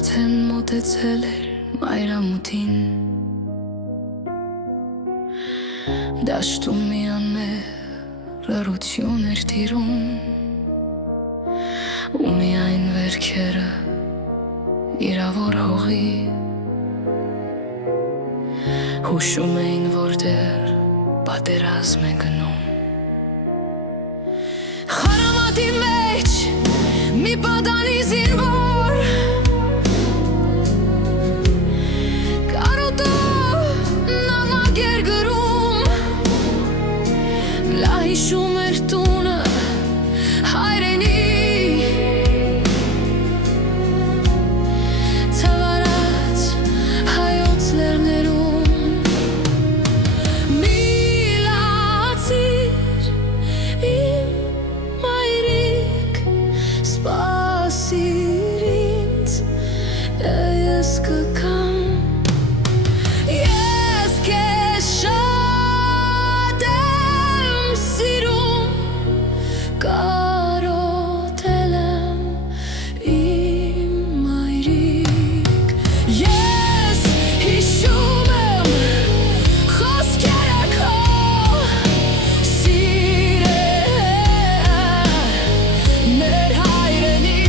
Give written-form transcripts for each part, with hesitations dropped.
արդեն մոտեցել էր մայրամուտին, դաշտում մի անմեղ լռություն էր տիրում, ու միայն վերքերը իրավոր հողի հուշում էին, որ դեռ պատերազմ է գնում։ Խարամատի մեջ մի պատանի զինվոր կարոտով նամակ էր գրում, լա հիշում էր տունը հայրենի, թվարած հայոց լեռներում։ Մի լացիր իմ մայրիկ, սպասիր ինձ, ես կգամ, ես քեզ շատ եմ սիրում, կարոտել եմ իմ մայրիկ, ես հիշում եմ խոսքերը քո, սիրել մեր հայրենի,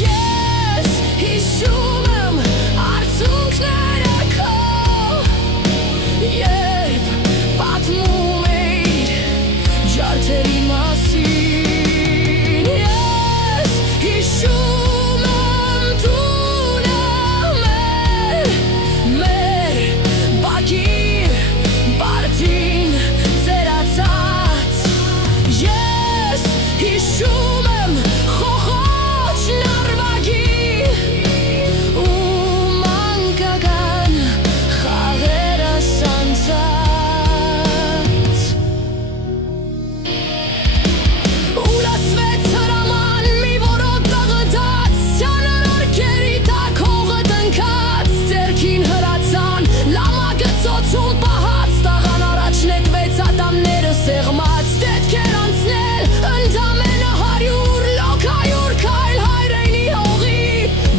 ես հիշում եմ արցունքները քո, երբ պատմում էիր ջարդերի մասին, ես հիշում եմ տունը մեր բակի բարձին ծերացած, ես հիշում եմ խոխոչ նարվագի ու մանկական խաղերը սանցած, ու լսվեց հրաման մի որոտ տղդած, ցանրար կերի տակ հողը տնքած, ձեռքին հրացան լամակը ծոցում պահած, տաղան առաջ նետվեց ատամները սեղմած, դետքեր անցնել ընդամենը 100 լոքայուր քայլ հայրենի հողի,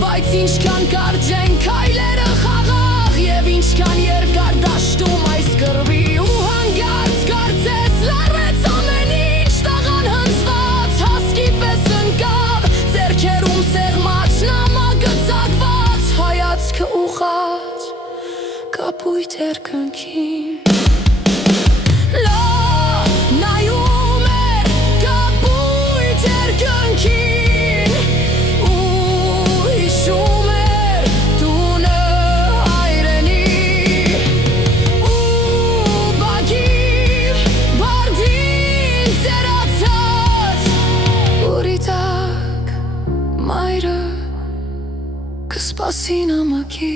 բայց ինչքան կարճ են քայլերը խաղաղ, և ինչքան երկար դաշտում այս կռվի, ու հանկարծ կարծես լռեց ամեն ինչ, տաղան հնձված հասկի պես ընկավ, ձեռքերում սեղմած նամակը ծակված, հայացքը ուղղած կապույտ երկնքին, նայում էր կապույտ երկնքին, ու հիշում էր տունը հայրենի, ու բակի բարձին ծերացած, ուրի տակ մայրը կսպասի նամակի։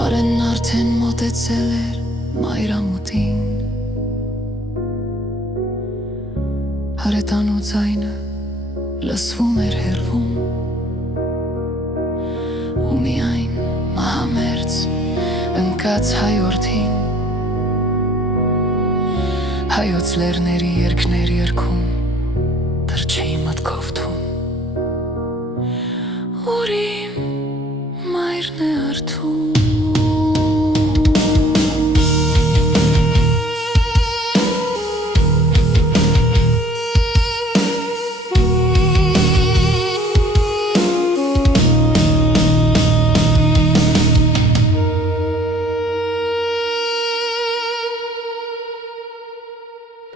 Արենն արդեն մոտեցել էր մայրամուտին, հրետանու ձայնը լսվում էր հեռվում, ու միայն մահամերձ ընկած հայորդին հայոց լեռների երգներ երգում թռչեի մտքով թուն։